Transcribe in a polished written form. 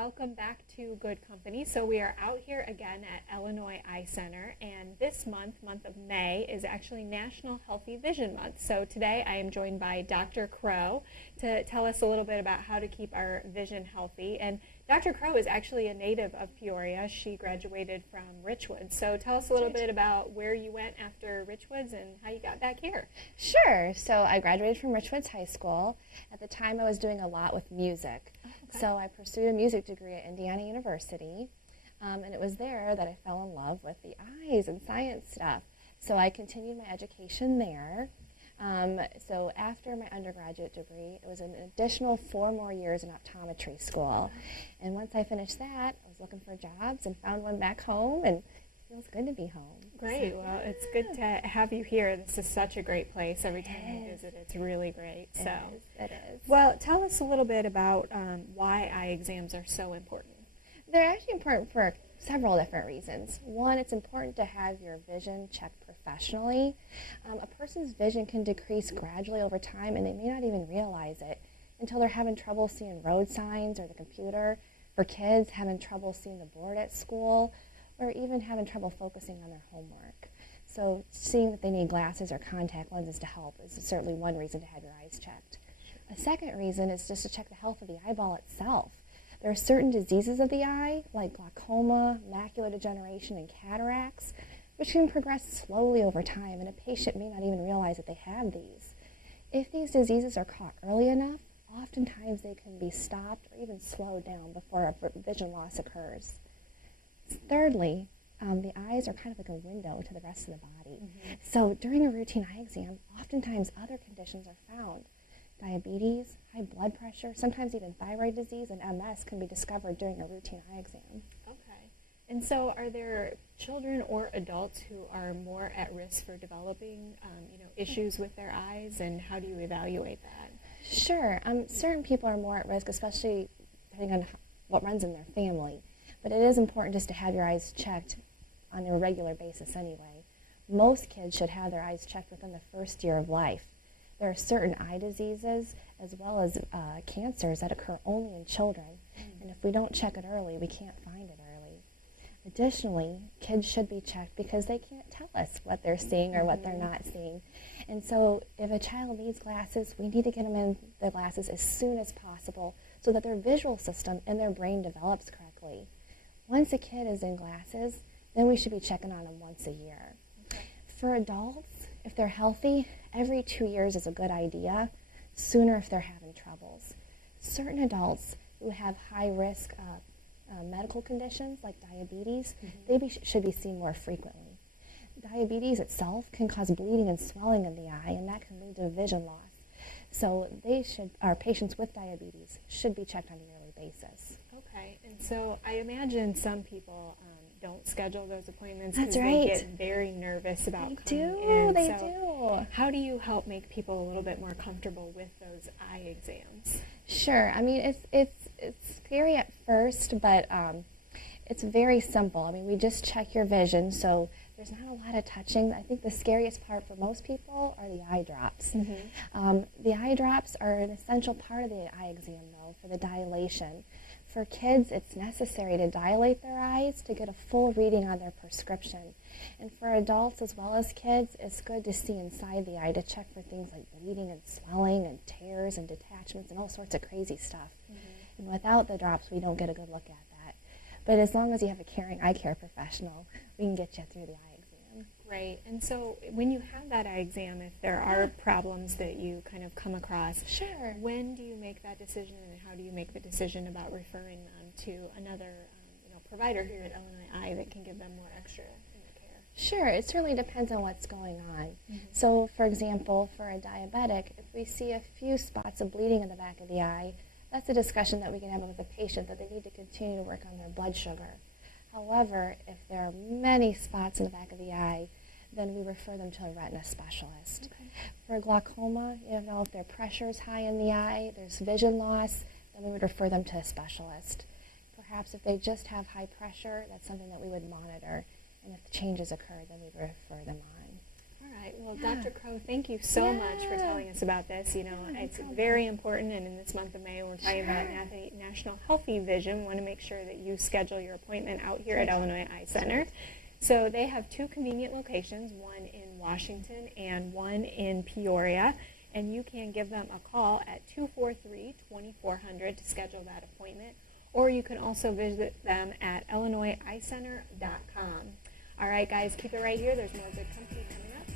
welcome back to Good Company. So we are out here again at Illinois Eye Center, and this month of May, is actually National Healthy Vision Month. So today I am joined by Dr. Crow to tell us a little bit about how to keep our vision healthy. And Dr. Crow is actually a native of Peoria. She graduated from Richwoods. So tell us a little bit about where you went after Richwoods and how you got back here. Sure. So I graduated from Richwoods High School. At the time I was doing a lot with music. Okay. So I pursued a music degree at Indiana University. And it was there that I fell in love with the eyes and science stuff. So I continued my education there. So after my undergraduate degree, it was an additional 4 more years in optometry school. And once I finished that, I was looking for jobs and found one back home, and it feels good to be home. Great. So, well, it's good to have you here. This is such a great place. Every time I visit, it's really great. It is. Well, tell us a little bit about why eye exams are so important. They're actually important for several different reasons. One, it's important to have your vision checked professionally. A person's vision can decrease gradually over time, and they may not even realize it until they're having trouble seeing road signs or the computer. For kids, having trouble seeing the board at school, or even having trouble focusing on their homework. So seeing that they need glasses or contact lenses to help is certainly one reason to have your eyes checked. A second reason is just to check the health of the eyeball itself. There are certain diseases of the eye, like glaucoma, macular degeneration, and cataracts, which can progress slowly over time, and a patient may not even realize that they have these. If these diseases are caught early enough, oftentimes they can be stopped or even slowed down before a vision loss occurs. Thirdly, the eyes are kind of like a window to the rest of the body. Mm-hmm. So during a routine eye exam, oftentimes other conditions are found. Diabetes, high blood pressure, sometimes even thyroid disease and MS can be discovered during a routine eye exam. Okay. And so are there children or adults who are more at risk for developing issues with their eyes, and how do you evaluate that? Sure. Certain people are more at risk, especially depending on what runs in their family. But it is important just to have your eyes checked on a regular basis anyway. Most kids should have their eyes checked within the first year of life. There are certain eye diseases as well as cancers that occur only in children. And if we don't check it early, we can't find it early. Additionally, kids should be checked because they can't tell us what they're seeing or what they're not seeing. And so if a child needs glasses, we need to get them in the glasses as soon as possible so that their visual system and their brain develops correctly. Once a kid is in glasses, then we should be checking on them once a year. Okay. For adults, if they're healthy, every 2 years is a good idea, sooner if they're having troubles. Certain adults who have high-risk medical conditions like diabetes, they should be seen more frequently. Diabetes itself can cause bleeding and swelling in the eye, and that can lead to vision loss. So our patients with diabetes should be checked on a yearly basis. Okay, and so I imagine some people don't schedule those appointments because they get very nervous about coming in. They do. How do you help make people a little bit more comfortable with those eye exams? Sure. I mean, it's scary at first, but it's very simple. I mean, we just check your vision, so there's not a lot of touching. I think the scariest part for most people are the eye drops. Mm-hmm. The eye drops are an essential part of the eye exam, though, for the dilation. For kids, it's necessary to dilate their eyes to get a full reading on their prescription. And for adults as well as kids, it's good to see inside the eye to check for things like bleeding and swelling and tears and detachments and all sorts of crazy stuff. Mm-hmm. And without the drops, we don't get a good look at that. But as long as you have a caring eye care professional, we can get you through the eye exam. Great. And so when you have that eye exam, if there are problems that you kind of come across, sure, when do you make that decision, and how do you make the decision about referring them to another provider here at Illinois Eye that can give them more extra care? Sure. It certainly depends on what's going on. Mm-hmm. So, for example, for a diabetic, if we see a few spots of bleeding in the back of the eye, that's a discussion that we can have with the patient that they need to continue to work on their blood sugar. However, if there are many spots in the back of the eye, then we refer them to a retina specialist. Okay. For glaucoma, if their pressure is high in the eye, there's vision loss, then we would refer them to a specialist. Perhaps if they just have high pressure, that's something that we would monitor. And if changes occur, then we would refer them on. All right. Well, Dr. Crow, thank you so much for telling us about this. You know, it's very important, and in this month of May, we're talking about National Healthy Vision. We want to make sure that you schedule your appointment out here at Illinois Eye Center. So they have 2 convenient locations, one in Washington and one in Peoria, and you can give them a call at 243-2400 to schedule that appointment, or you can also visit them at illinoiseyecenter.com. All right, guys, keep it right here. There's more good company coming up.